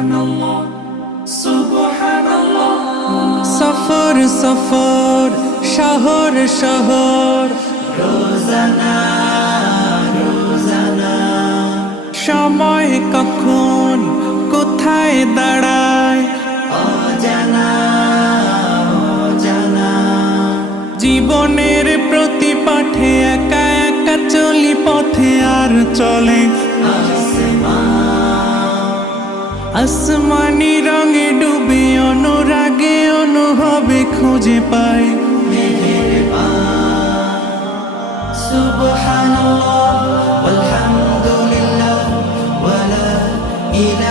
সুবহানাল্লাহ সুবহানাল্লাহ। সফর সফর শহর শহর রোজানা রোজানা সময় কখন কোথায় দাঁড়ায় অজানা অজানা। জীবনের প্রতি পাঠে একা একা চলি পথে আর চলে আসমানি রঙে ডুবে অনুরাগে অনুভবে খুঁজে পাই সুবহানাল্লাহ ওয়ালহামদুলিল্লাহ ওয়ালা ইলাহা